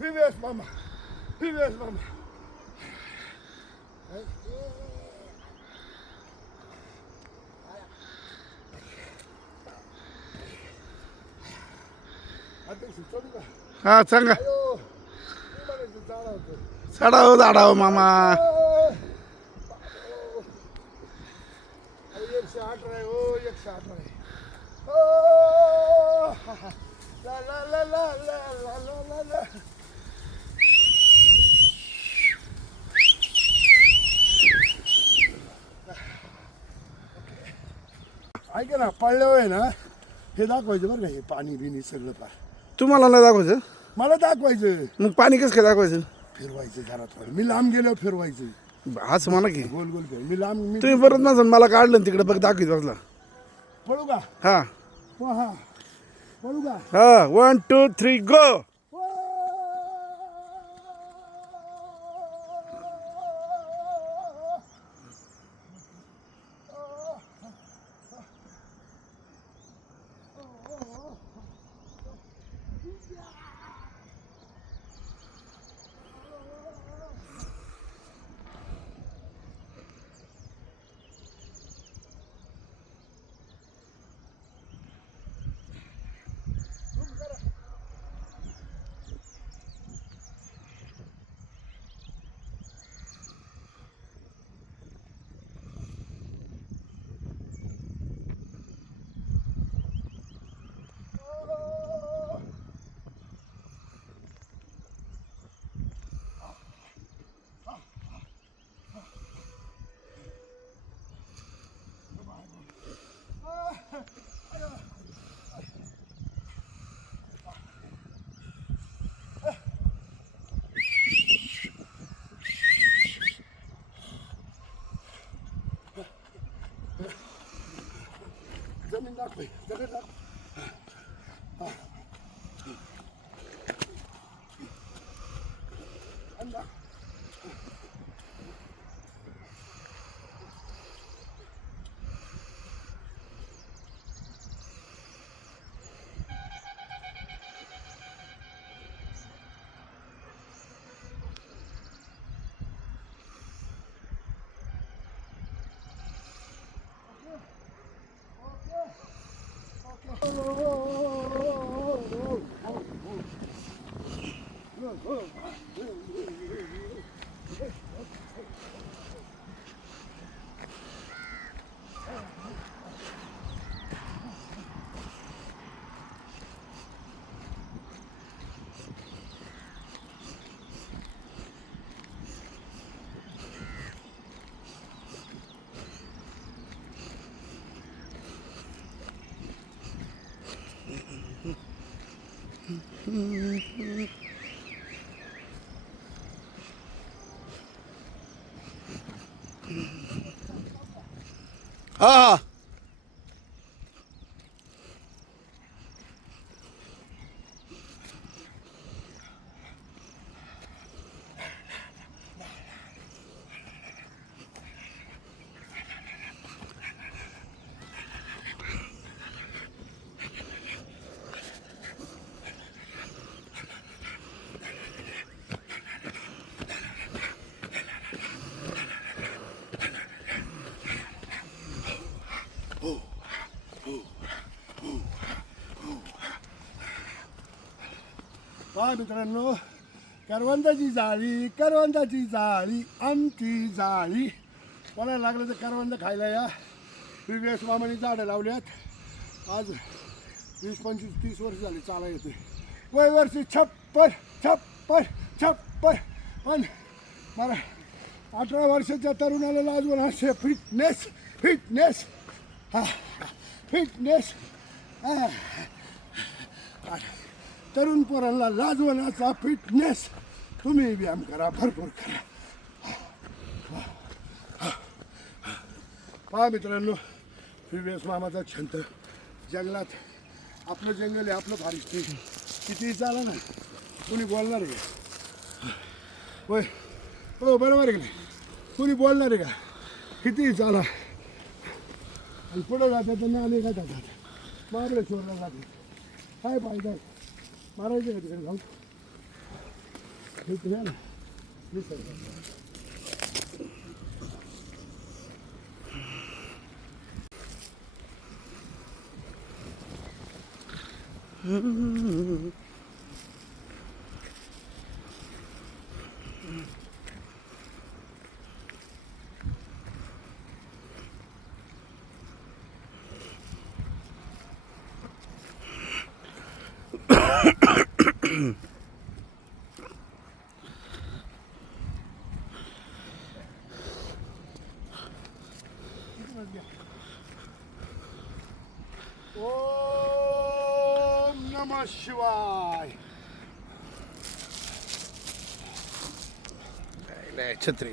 Vives mama. Vives mama. हा सांगा. झाडा झाडाव मामा. 118 आहे हो 118 आहे. ओ ला ला ला ला ला ला ला ला. ऐका ना पडल्यावर आहे ना हे दाखवायचं बरं का हे पाणी बिनी सगळं पार तुम्हाला नाही दाखवायचं मला दाखवायचं मग पाणी कसं काय दाखवायचं फिरवायचं जरा थोडं मी लांब गेलो फिरवायचं हाच म्हणा की गोल गोल फिर मी लांब मी तुम्ही परत नसेल मला काढलं तिकडे बघ दाखवित बसला. पळू का हा हो हा पळू का हा 1 2 3 गो. जमीन दाखव जमीन दाखव हा हा पहा मित्रांनो करवंदाची जाळी आमची जाळी कोणाला लागलं तर करवंद खायला या प्रिव्हियस मामाने झाडं लावल्यात आज 20-25-30 वर्ष झाली चाला येते वय वर्षी 56 पण मला 18 वर्षाच्या तरुणाला लाजवून असे फिटनेस तरुण पोरांना लाजवण्याचा फिटनेस तुम्ही व्यायाम करा भरपूर करा. पहा मित्रांनो प्रिव्हियस मामाचा छंद जंगलात आपलं जंगल आहे आपलं फारिस्ती किती चाला ना कुणी बोलणार आहे का होय हो बरोबर आहे का नाही कुणी बोलणार आहे का किती चाला आणि पुढे जातात त्यांना अनेक जातात महाबळेश्वरला जातात काय फायदा आहे मारायचं का तिकडे जाऊन इथे या ना. निसर्ग. ओम नमः शिवाय. छत्री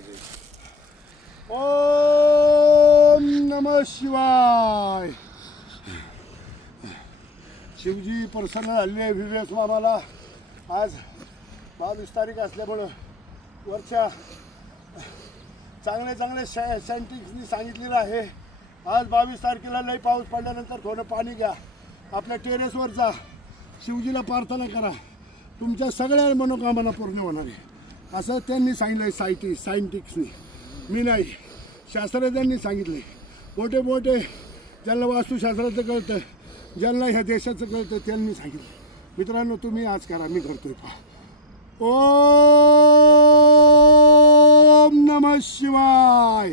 ओम नमः शिवाय. शिवजी प्रसन्न झाले आहे विवेक मामाला. आज 22 तारीख असल्यामुळं वरच्या चांगले सायंटिस्टनी सांगितलेलं आहे आज 22 तारखेला लई पाऊस पडल्यानंतर थोडं पाणी घ्या, आपल्या टेरेसवर जा, शिवजीला प्रार्थना करा, तुमच्या सगळ्या मनोकामना पूर्ण होणार आहे असं त्यांनी सांगितलं आहे. सायंटिस्टनी, मी नाही, शास्त्रज्ञांनी सांगितलं. मोठे ज्यांना वास्तुशास्त्राचं कळतं, ज्यांना ह्या देशाचं कळतं त्यांनी सांगितलं. मित्रांनो तुम्ही आज करा, मी करतोय पहा. ओम नमः शिवाय.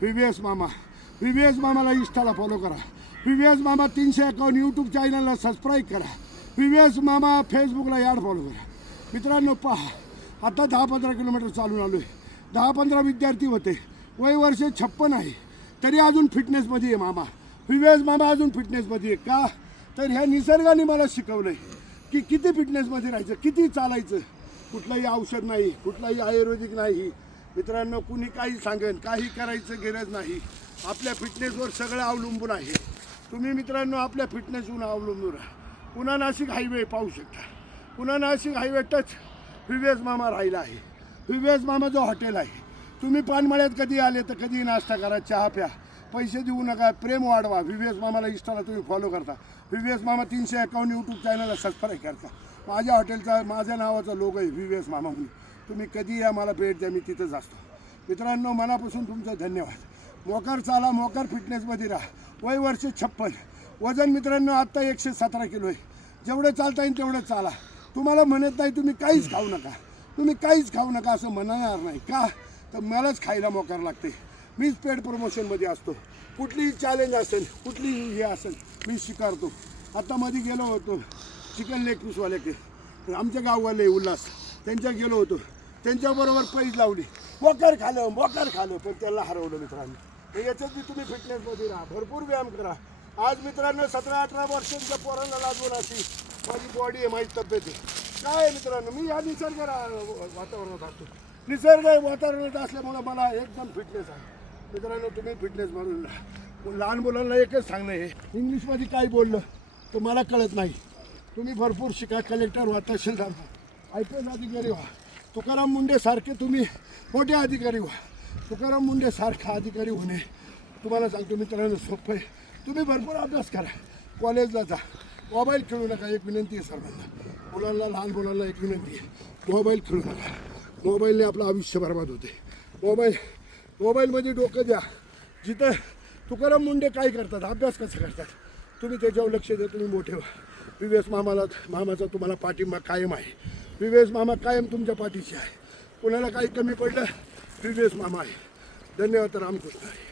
व्हीव्हीएस मामाला इंस्टाला फॉलो करा. व्हीव्हीएस मामा 351 यूट्यूब चॅनलला सबस्क्राईब करा. व्हीव्हीएस मामा फेसबुकला ॲड फॉलो करा. मित्रांनो पहा, आता 10-15 किलोमीटर चालून आलो आहे. 10-15 विद्यार्थी होते, वय वर्ष 56 आहे, तरी अजून फिटनेसमध्ये आहे मामा. व्हीव्हीएस मामा अजून फिटनेसमध्ये आहे. का तर ह्या निसर्गाने मला शिकवलं आहे की किती फिटनेसमध्ये राहायचं, किती चालायचं. कुठलंही औषध नाही, कुठलाही आयुर्वेदिक नाही. मित्रांनो कुणी काही सांगेन, काही करायचं गरज नाही. आपल्या फिटनेसवर सगळं अवलंबून आहे. तुम्ही मित्रांनो आपल्या फिटनेसवर अवलंबून राहा. पुन्हा नाशिक हायवे पाहू शकता. पुन्हा नाशिक हायवे टच व्हीव्हीएस मामा राहिला आहे. व्हीव्हीएस मामा जो हॉटेल आहे, तुम्ही पानमळ्यात कधी आले तर कधी नाश्ता करा, चहा प्या, पैसे देऊ नका, प्रेम वाढवा. व्हीव्हीएस मामाला इंस्टाला तुम्ही फॉलो करता. व्हीव्हीएस मामा 351 यूट्यूब चॅनलला सबस्क्राईब करता. माझ्या हॉटेलचा माझ्या नावाचा लोगो आहे व्हीव्हीएस मामा म्हणून. तुम्ही कधी या, मला भेट द्या, मी तिथंच असतो. मित्रांनो मनापासून तुमचं धन्यवाद. मोकार चाला, मोकार फिटनेसमध्ये राहा. वय वर्ष 56, वजन मित्रांनो आत्ता 117 किलो आहे. जेवढं चालता येईल तेवढं चाला. तुम्हाला म्हणत नाही तुम्ही काहीच खाऊ नका, तुम्ही काहीच खाऊ नका असं म्हणणार नाही. का तर मलाच खायला मोकार लागते. मीच पेड प्रमोशनमध्ये असतो. कुठलीही चॅलेंज असेल, कुठलीही हे असेल, मी स्वीकारतो. आता मध्ये गेलो होतो चिकन लेग पीसवाल्याकडे, आमच्या गाववाले उल्हास, त्यांच्या गेलो होतो. त्यांच्याबरोबर पैज लावली, मोकार खालं, पण त्याला हरवलं. मित्रांनो याच्यात बी तुम्ही फिटनेसमध्ये राहा, भरपूर व्यायाम करा. आज मित्रांनो 17-18 वर्षांच्या पोरांना लागून अशी माझी बॉडी आहे, माझी तब्येत आहे. काय आहे मित्रांनो, मी या निसर्ग वातावरणात असतो. निसर्ग वातावरणात असल्यामुळं मला एकदम फिटनेस आहे. मित्रांनो तुम्ही फिटनेस म्हणून राहा. लहान मुलांना एकच सांगणं आहे, इंग्लिशमध्ये काय बोललं तर मला कळत नाही. तुम्ही भरपूर शिका, कलेक्टर व्हा, तहसीलदार व्हा, IPS अधिकारी व्हा, तुकाराम मुंडे सारखे तुम्ही मोठे अधिकारी व्हा. तुकाराम मुंडे सारखा अधिकारी होणे तुम्हाला सांगतो मित्रांनो सोपं आहे. तुम्ही भरपूर अभ्यास करा, कॉलेजला जा, मोबाईल खेळू नका. एक विनंती आहे सर्वांना, मुलांना, लहान मुलांना एक विनंती आहे, मोबाईल खेळू नका. मोबाईलने आपलं आयुष्य बरबाद होते. मोबाईलमध्ये डोकं द्या. जिथं तुकाराम मुंडे काय करतात, अभ्यास कसं करतात, तुम्ही त्याच्यावर लक्ष द्या. तुम्ही मोठे व्हा. व्हीव्हीएस मामाचा तुम्हाला पाठिंबा कायम आहे. व्हीव्हीएस मामा कायम तुमच्या पाठीशी आहे. कुणाला काही कमी पडलं व्हीव्हीएस मामा आहे. धन्यवाद. रामकृष्ण आहे.